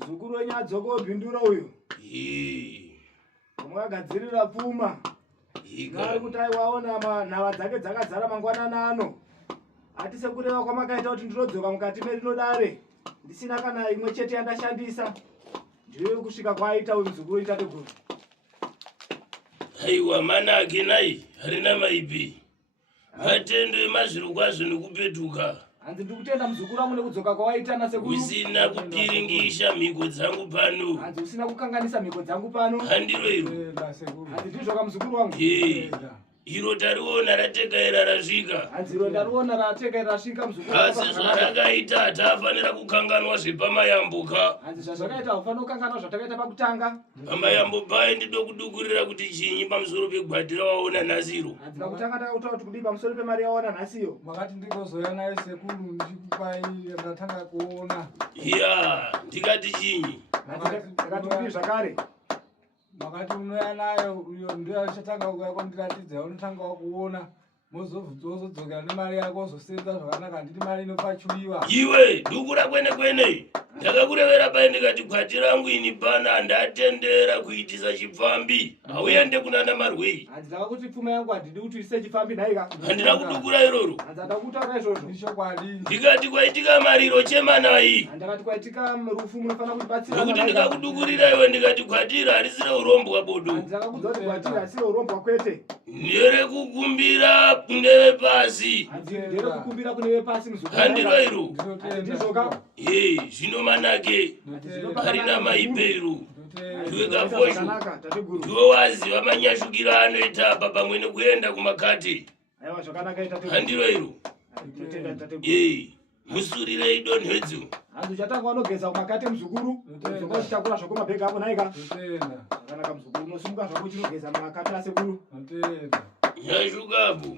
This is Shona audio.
Muzukuru wenyadzoko bhindura uyo. Mwakagadzirira pfuma. Ngari kuti aiwaona nhava dzake dzakazara mangwanana ano. Atise kureva kwamakaita kuti ndinodzoka mukati merinodare. Ndisina kana imwe chete yandashandisa. Ndiyo kusvika kwaita uyu muzukuru itateguru. Aiwa mana ake nai harina maipi. Matendo emazviro kwazvo nekupetuka. Hanzi ndikutenda muzukuru wangu nekudzoka kwawaita nasekuru. Usina kupiringisha mhiko dzangu pano. Hanzi usina kukanganisa mhiko dzangu pano. Handiro iro. Hanzi ndizvoka muzukuru wangu. Iro tariona ratekaira rasvika. Hanzi iro ndariona ratekaira rasvika muzukuru. Asi zvarakaita hatafanira kukanganwa zvepamayambuka. Hanzi zvazvakaita haufanira kukanganwa zvatakaita pakutanga. Pamayambo pai ndido kudukurira kuti chinyi pamusoro pegwadhi rawaona nhasiro. Hanzi pakutanga takutaura kuti kudii pamusoro pemari yawaona nhasiyo. Makati ndikozoya naye sekuru ndichikupai ndatanga kuona. Ya, ndikati chinyi. Ndakati kudii zvakare. Makati unoya nayo uyo ndiye achatanga kuuya kwandiratidza unotanga kuona. Mozodzoka nemari yako ozosenza zvakanaka nditi mari inopachuliwa. Iwe dukura kwene. Ndakakurevera pai ndikati gwati rangu ini pana handatendera kuitisa chipfambi. Hauende kunana marwei. Hanzi ndakakuti pfuma yangu handidi kuti uise chipfambi nhaika. Handina kudukura iroro. Hanzi ndakutaura izvozvo. Ishokwadi. Ndikati kwaitika mariro chemanai. Ndakati kwaitika rufu munofanira kutibatsira. Nokuti ndikakudukurira iwe ndikati gwatira harisire urombwa bodo. Hanzi ndakakudza kuti gwatira harisire urombwa kwete. Nderekukumbira kuneve pasi. Hanzi nderekukumbira kuneve pasi muzukuru. Handiro iro. Ndizvoka. Zvino manake harina maipero. Iwe kafosho. Iwe waziva manyashukira anoita apa pamwe nekuenda kumakati. Aiwa zvakanaka itate. Handiro iro. Musurirei donhedzo. Hanzi uchatanga wanogeza kumakati muzukuru. Uzoka uchitakura zvako mabhega ako nhaika. Zvakanaka muzukuru unosumuka zvako uchinogeza mumakati asekuru. Nyashukapo.